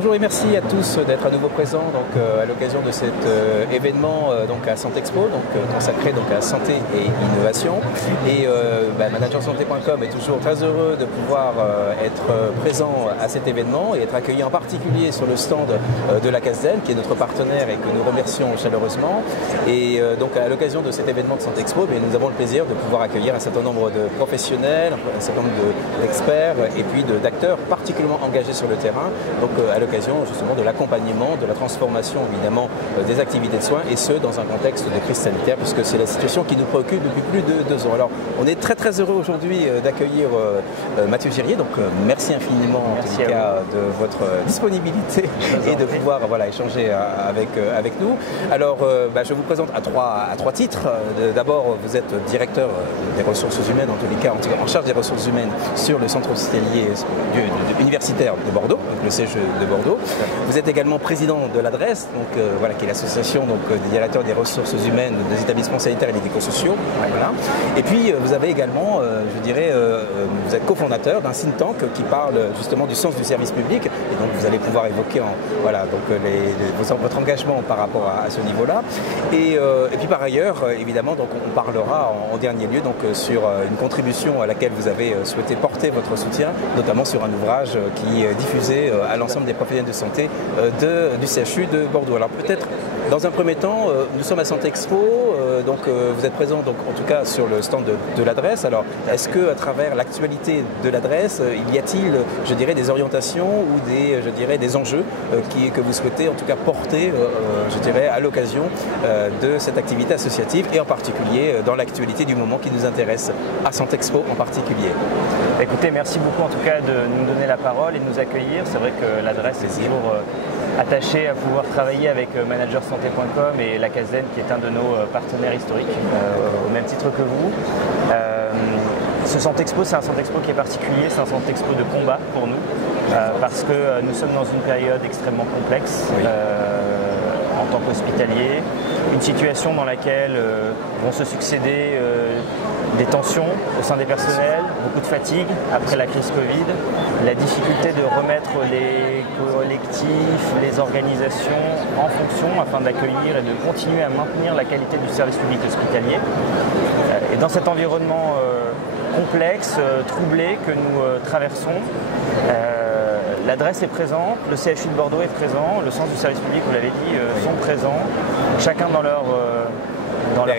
Bonjour et merci à tous d'être à nouveau présents à l'occasion de cet événement à Santexpo, consacré à la santé et innovation. Et managersanté.com est toujours très heureux de pouvoir être présent à cet événement et être accueilli en particulier sur le stand de la CASDEN, qui est notre partenaire et que nous remercions chaleureusement. Et à l'occasion de cet événement de Santexpo, nous avons le plaisir de pouvoir accueillir un certain nombre de professionnels, un certain nombre d'experts et puis d'acteurs particulièrement engagés sur le terrain, à l'occasion justement de l'accompagnement, de la transformation évidemment des activités de soins, et ce dans un contexte de crise sanitaire, puisque c'est la situation qui nous préoccupe depuis plus de 2 ans. Alors on est très heureux aujourd'hui d'accueillir Mathieu Girier, merci infiniment en tout cas de votre disponibilité et de pouvoir échanger avec nous. Alors je vous présente à trois titres. D'abord, vous êtes directeur des ressources humaines, en tous les cas en charge des ressources humaines sur le centre hospitalier universitaire de Bordeaux, le CHU de Bordeaux. Vous êtes également président de l'ADRES, qui est l'association des directeurs des ressources humaines des établissements sanitaires et médico-sociaux. Voilà. Et puis vous avez également, vous êtes cofondateur d'un think tank qui parle justement du sens du service public, et donc vous allez pouvoir évoquer votre engagement par rapport à ce niveau-là. Et puis par ailleurs, évidemment, on parlera en dernier lieu sur une contribution à laquelle vous avez souhaité porter votre soutien, notamment sur un ouvrage qui est diffusé à l'ensemble des professionnels de santé du CHU de Bordeaux. Alors peut-être dans un premier temps, nous sommes à Santexpo, vous êtes présent en tout cas sur le stand de l'ADRES. Alors est-ce que à travers l'actualité de l'ADRES, y a-t-il, des orientations ou des enjeux que vous souhaitez en tout cas porter, à l'occasion de cette activité associative, et en particulier dans l'actualité du moment qui nous intéresse à Santexpo en particulier? Écoutez, merci beaucoup en tout cas de nous donner la parole et de nous accueillir. C'est vrai que l'ADRES est toujours attaché à pouvoir travailler avec managersanté.com et la CASDEN, qui est un de nos partenaires historiques, au même titre que vous. Ce Santexpo, c'est un Santexpo qui est particulier, c'est un Santexpo de combat pour nous, parce que nous sommes dans une période extrêmement complexe. Oui. En tant qu'hospitalier, une situation dans laquelle vont se succéder des tensions au sein des personnels, beaucoup de fatigue après la crise Covid, la difficulté de remettre les collectifs, les organisations en fonction afin d'accueillir et de continuer à maintenir la qualité du service public hospitalier. Et dans cet environnement complexe, troublé que nous traversons, l'ADRES est présente, le CHU de Bordeaux est présent, le centre du service public, vous l'avez dit, sont présents, chacun dans leur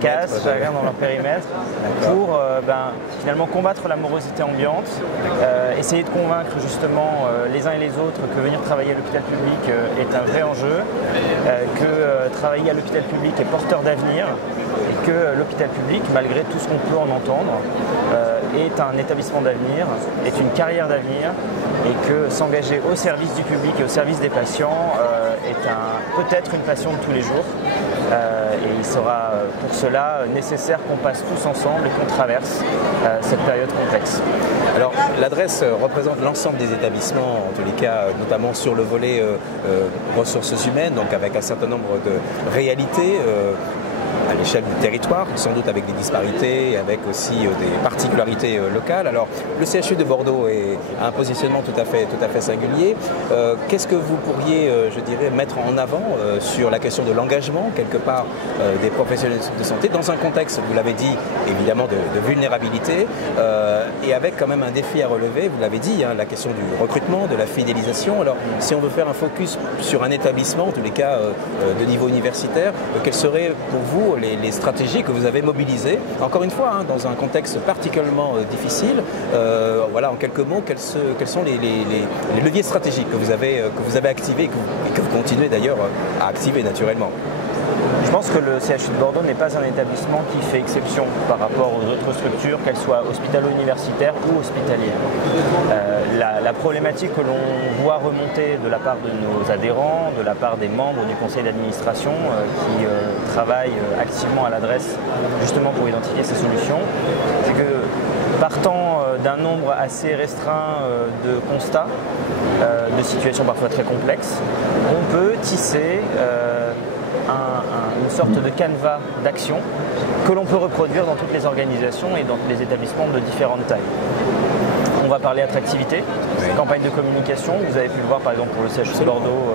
case, chacun dans leur périmètre, pour finalement combattre la morosité ambiante, essayer de convaincre justement les uns et les autres que venir travailler à l'hôpital public est un vrai enjeu, que travailler à l'hôpital public est porteur d'avenir, et que l'hôpital public, malgré tout ce qu'on peut en entendre, est un établissement d'avenir, est une carrière d'avenir, et que s'engager au service du public et au service des patients est peut-être une passion de tous les jours. Et il sera pour cela nécessaire qu'on passe tous ensemble et qu'on traverse cette période complexe. Alors l'ADRES représente l'ensemble des établissements, en tous les cas, notamment sur le volet ressources humaines, avec un certain nombre de réalités à l'échelle du territoire, sans doute avec des disparités, avec aussi des particularités locales. Alors le CHU de Bordeaux a un positionnement tout à fait singulier. Qu'est-ce que vous pourriez, mettre en avant sur la question de l'engagement, quelque part, des professionnels de santé, dans un contexte, vous l'avez dit, évidemment de vulnérabilité, et avec quand même un défi à relever, vous l'avez dit, la question du recrutement, de la fidélisation. Alors si on veut faire un focus sur un établissement, en tous les cas de niveau universitaire, quelles seraient pour vous les stratégies que vous avez mobilisées, encore une fois, dans un contexte particulièrement difficile? En quelques mots, quels sont les leviers stratégiques que vous avez activés et que vous continuez d'ailleurs à activer naturellement? Je pense que le CHU de Bordeaux n'est pas un établissement qui fait exception par rapport aux autres structures, qu'elles soient hospitalo-universitaires ou hospitalières. La problématique que l'on voit remonter de la part de nos adhérents, de la part des membres du conseil d'administration qui travaillent activement à l'ADRES justement pour identifier ces solutions, c'est que partant d'un nombre assez restreint de constats, de situations parfois très complexes, on peut tisser une sorte de canevas d'action que l'on peut reproduire dans toutes les organisations et dans tous les établissements de différentes tailles. On va parler attractivité, campagne de communication. Vous avez pu le voir par exemple pour le CHU de Bordeaux,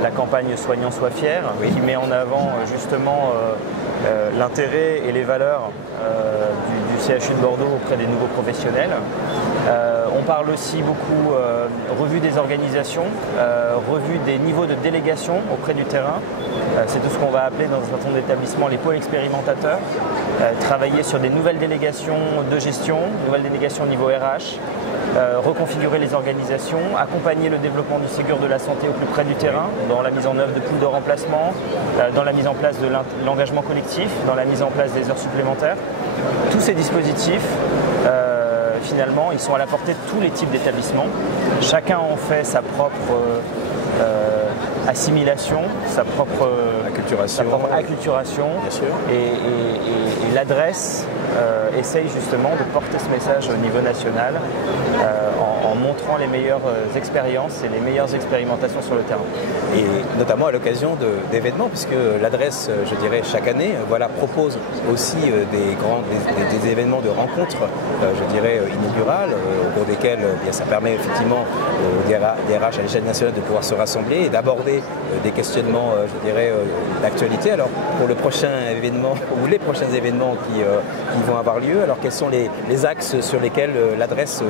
la campagne Soignants soient fiers, qui met en avant justement l'intérêt et les valeurs du CHU de Bordeaux auprès des nouveaux professionnels. On parle aussi beaucoup revue des organisations, revue des niveaux de délégation auprès du terrain. C'est tout ce qu'on va appeler dans un certain nombre d'établissements les pôles expérimentateurs. Travailler sur des nouvelles délégations de gestion, nouvelles délégations au niveau RH, reconfigurer les organisations, accompagner le développement du Ségur de la santé au plus près du terrain, dans la mise en œuvre de poules de remplacement, dans la mise en place de l'engagement collectif, dans la mise en place des heures supplémentaires. Tous ces dispositifs, finalement, ils sont à la portée de tous les types d'établissements. Chacun en fait sa propre assimilation, sa propre acculturation. Bien sûr. Et l'adresse essaye justement de porter ce message au niveau national en montrant les meilleures expériences et les meilleures expérimentations sur le terrain. Et notamment à l'occasion d'événements, puisque l'adresse, je dirais, chaque année, propose aussi des événements de rencontres, je dirais, inaugurales, au cours desquels ça permet effectivement aux DRH à l'échelle nationale de pouvoir se rassembler et d'aborder des questionnements, je dirais, d'actualité. Alors, pour le prochain événement, ou les prochains événements qui vont avoir lieu, alors quels sont les axes sur lesquels l'adresse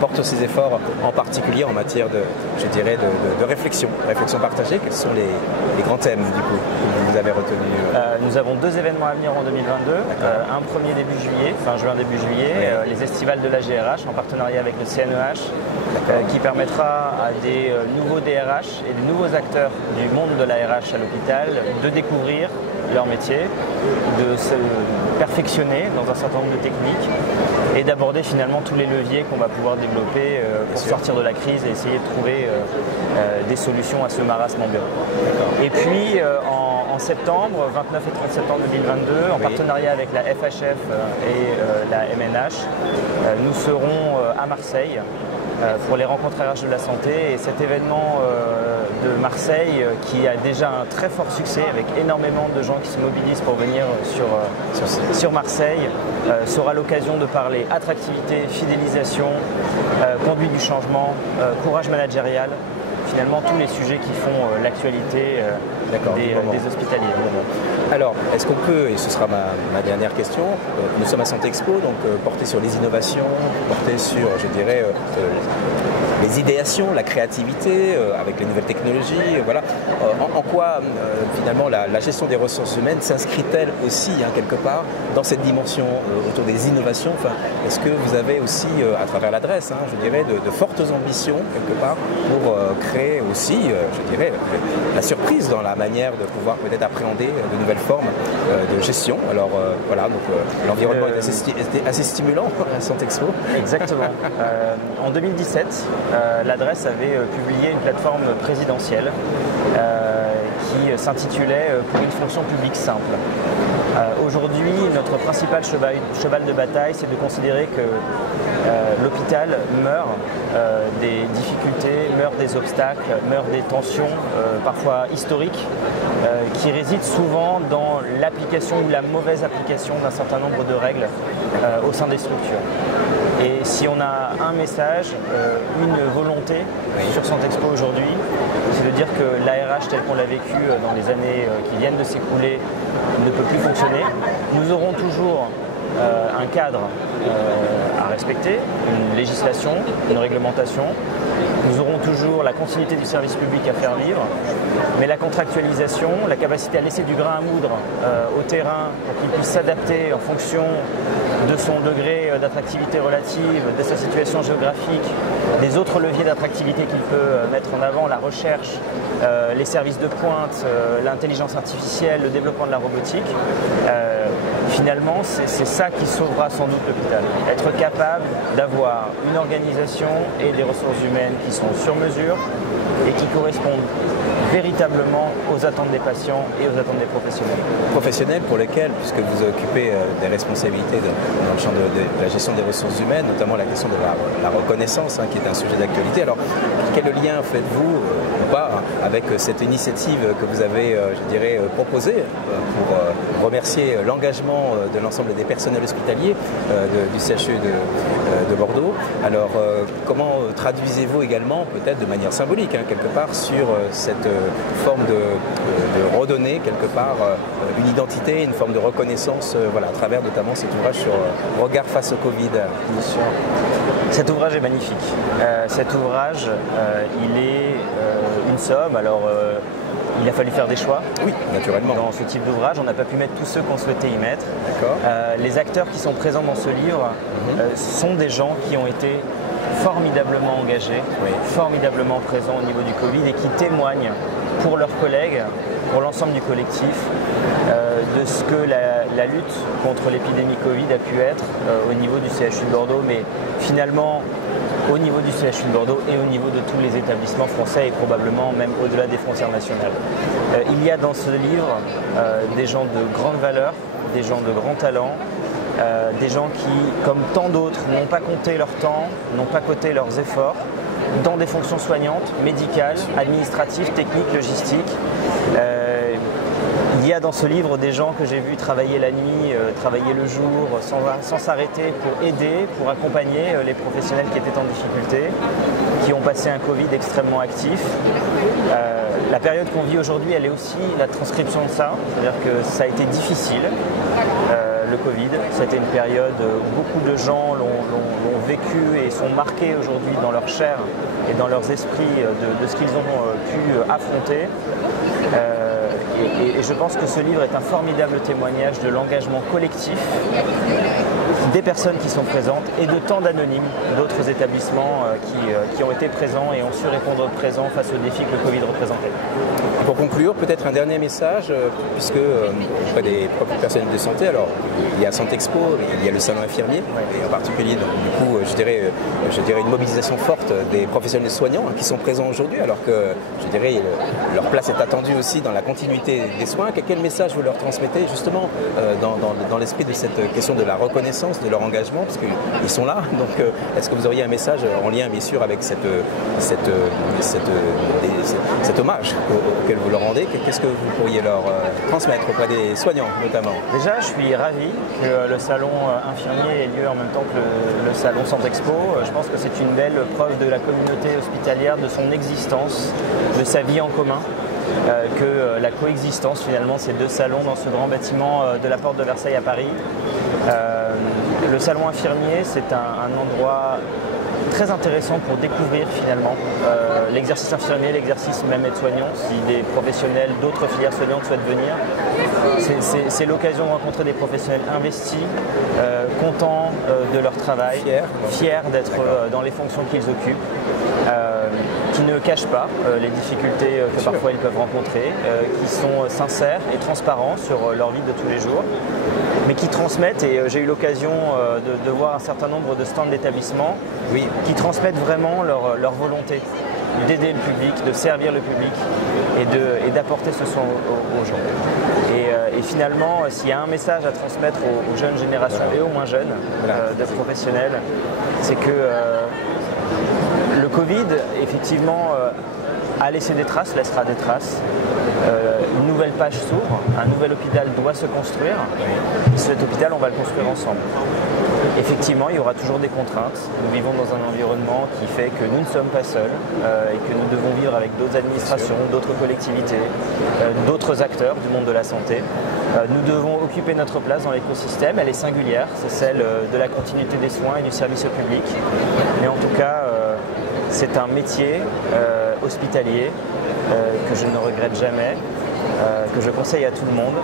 porte ses efforts, en particulier en matière de réflexion partagée? Quels sont les grands thèmes, du coup, que vous avez retenus? Nous avons 2 événements à venir en 2022. Un premier début juillet, fin juin début juillet, les estivales de la GRH en partenariat avec le CNEH, qui permettra à des nouveaux DRH et des nouveaux acteurs du monde de la RH à l'hôpital de découvrir leur métier, de se perfectionner dans un certain nombre de techniques et d'aborder finalement tous les leviers qu'on va pouvoir développer pour sortir de la crise et essayer de trouver des solutions à ce marasme ambiant. Et puis en septembre, 29 et 30 septembre 2022, en partenariat avec la FHF et la MNH, nous serons à Marseille pour les rencontres RH de la santé, et cet événement de Marseille qui a déjà un très fort succès avec énormément de gens qui se mobilisent pour venir sur Marseille sera l'occasion de parler attractivité, fidélisation, conduite du changement, courage managérial, finalement tous les sujets qui font l'actualité des hospitaliers. Alors, est-ce qu'on peut, et ce sera ma dernière question, nous sommes à Santé Expo, donc porter sur les innovations, porter sur, je dirais, les idéations, la créativité, avec les nouvelles technologies, voilà. En quoi, finalement, la gestion des ressources humaines s'inscrit-elle aussi, quelque part, dans cette dimension autour des innovations? Enfin, est-ce que vous avez aussi, à travers l'adresse, je dirais, de fortes ambitions, quelque part, pour créer aussi, je dirais, la surprise dans la manière de pouvoir peut-être appréhender de nouvelles formes de gestion? Alors, voilà, donc l'environnement était assez stimulant à Santé Expo. Exactement. En 2017, l'adresse avait publié une plateforme présidentielle qui s'intitulait « Pour une fonction publique simple ». Aujourd'hui, notre principal cheval de bataille, c'est de considérer que l'hôpital meurt des difficultés, meurt des obstacles, meurt des tensions, parfois historiques, qui résident souvent dans l'application ou la mauvaise application d'un certain nombre de règles au sein des structures. Et si on a un message, une volonté sur Santé Expo aujourd'hui, c'est de dire que l'ARH tel qu'on l'a vécu dans les années qui viennent de s'écouler ne peut plus fonctionner. Nous aurons toujours un cadre à respecter, une législation, une réglementation. Nous aurons toujours la continuité du service public à faire vivre, mais la contractualisation, la capacité à laisser du grain à moudre au terrain pour qu'il puisse s'adapter en fonction de son degré d'attractivité relative, de sa situation géographique, des autres leviers d'attractivité qu'il peut mettre en avant, la recherche, les services de pointe, l'intelligence artificielle, le développement de la robotique. Finalement, c'est ça qui sauvera sans doute l'hôpital. Être capable d'avoir une organisation et des ressources humaines qui sont sur mesure et qui correspondent véritablement aux attentes des patients et aux attentes des professionnels. Professionnels pour lesquels, puisque vous occupez des responsabilités dans le champ de la gestion des ressources humaines, notamment la question de la reconnaissance, qui est un sujet d'actualité. Alors, quel lien faites-vous ou pas avec cette initiative que vous avez, je dirais, proposée pour remercier l'engagement de l'ensemble des personnels hospitaliers du CHU de Bordeaux? Alors, comment traduisez-vous également, peut-être de manière symbolique, quelque part, sur cette forme de redonner, quelque part, une identité, une forme de reconnaissance, voilà, à travers notamment cet ouvrage sur Regard face au Covid? Bien sûr. Cet ouvrage est magnifique. Cet ouvrage, il est une somme. Alors, il a fallu faire des choix. Oui, naturellement. Dans ce type d'ouvrage, on n'a pas pu mettre tous ceux qu'on souhaitait y mettre. Les acteurs qui sont présents dans ce livre sont des gens qui ont été formidablement engagés, formidablement présents au niveau du Covid et qui témoignent pour leurs collègues, pour l'ensemble du collectif, de ce que la lutte contre l'épidémie Covid a pu être au niveau du CHU de Bordeaux, mais finalement au niveau du CHU de Bordeaux et au niveau de tous les établissements français et probablement même au-delà des frontières nationales. Il y a dans ce livre des gens de grande valeur, des gens de grand talent, des gens qui, comme tant d'autres, n'ont pas compté leur temps, n'ont pas coté leurs efforts dans des fonctions soignantes, médicales, administratives, techniques, logistiques. Il y a dans ce livre des gens que j'ai vus travailler la nuit, travailler le jour, sans s'arrêter pour aider, pour accompagner les professionnels qui étaient en difficulté, qui ont passé un Covid extrêmement actif. La période qu'on vit aujourd'hui, elle est aussi la transcription de ça, c'est-à-dire que ça a été difficile. Le Covid, c'était une période où beaucoup de gens l'ont vécu et sont marqués aujourd'hui dans leur chair et dans leurs esprits de ce qu'ils ont pu affronter. Et je pense que ce livre est un formidable témoignage de l'engagement collectif des personnes qui sont présentes et de tant d'anonymes d'autres établissements qui ont été présents et ont su répondre présents face aux défis que le Covid représentait. Pour conclure, peut-être un dernier message, puisque auprès des personnels de santé, alors il y a Santexpo, il y a le salon infirmier, et en particulier, donc, du coup, je dirais une mobilisation forte des professionnels soignants qui sont présents aujourd'hui, alors que, je dirais, leur place est attendue aussi dans la continuité des soins. Quel message vous leur transmettez justement dans l'esprit de cette question de la reconnaissance, de leur engagement, parce qu'ils sont là, donc est-ce que vous auriez un message en lien bien sûr avec cet hommage auquel vous leur rendez? Qu'est-ce que vous pourriez leur transmettre auprès des soignants notamment? Déjà, je suis ravi que le salon infirmier ait lieu en même temps que le salon Santexpo. Je pense que c'est une belle preuve de la communauté hospitalière, de son existence, de sa vie en commun. Que la coexistence finalement ces deux salons dans ce grand bâtiment de la porte de Versailles à Paris. Le salon infirmier, c'est un endroit très intéressant pour découvrir finalement l'exercice infirmier, l'exercice même aide-soignant, si des professionnels d'autres filières soignantes souhaitent venir. C'est l'occasion de rencontrer des professionnels investis, contents de leur travail, fiers d'être dans les fonctions qu'ils occupent, qui ne cachent pas les difficultés que parfois ils peuvent rencontrer, qui sont sincères et transparents sur leur vie de tous les jours, mais qui transmettent, et j'ai eu l'occasion de voir un certain nombre de stands d'établissements, qui transmettent vraiment leur volonté d'aider le public, de servir le public et d'apporter ce soin aux gens. Et finalement, s'il y a un message à transmettre aux jeunes générations et aux moins jeunes de professionnels, c'est que le Covid, effectivement, a laissé des traces, laissera des traces. Une nouvelle page s'ouvre, un nouvel hôpital doit se construire. Et cet hôpital, on va le construire ensemble. Effectivement, il y aura toujours des contraintes. Nous vivons dans un environnement qui fait que nous ne sommes pas seuls et que nous devons vivre avec d'autres administrations, d'autres collectivités, d'autres acteurs du monde de la santé. Nous devons occuper notre place dans l'écosystème. Elle est singulière, c'est celle de la continuité des soins et du service au public. Mais en tout cas, c'est un métier hospitalier que je ne regrette jamais, que je conseille à tout le monde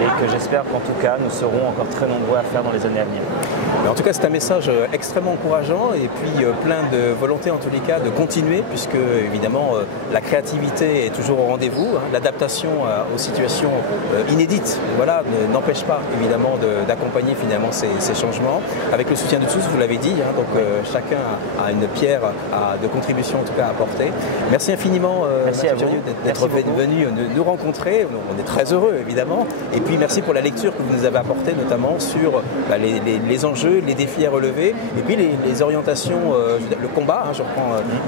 et que j'espère qu'en tout cas nous serons encore très nombreux à faire dans les années à venir. Mais en tout cas, c'est un message extrêmement encourageant et puis plein de volonté en tous les cas de continuer puisque évidemment la créativité est toujours au rendez-vous, hein. L'adaptation aux situations inédites, voilà, n'empêche pas évidemment d'accompagner finalement ces changements avec le soutien de tous, vous l'avez dit, hein, donc chacun a une pierre de contribution en tout cas à apporter. Merci infiniment d'être venu nous rencontrer, on est très heureux évidemment, et puis merci pour la lecture que vous nous avez apportée notamment sur les enjeux, les défis à relever et puis les orientations, le combat, hein,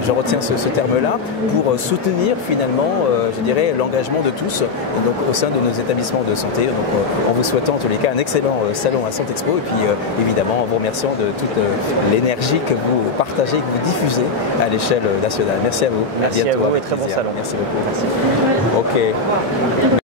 je retiens ce terme-là, pour soutenir finalement, je dirais, l'engagement de tous donc, au sein de nos établissements de santé. Donc, en vous souhaitant en tous les cas un excellent salon à Santexpo et puis évidemment en vous remerciant de toute l'énergie que vous partagez, que vous diffusez à l'échelle nationale. Merci à vous. Merci à vous et très bon salon. Merci beaucoup. Merci. Ok.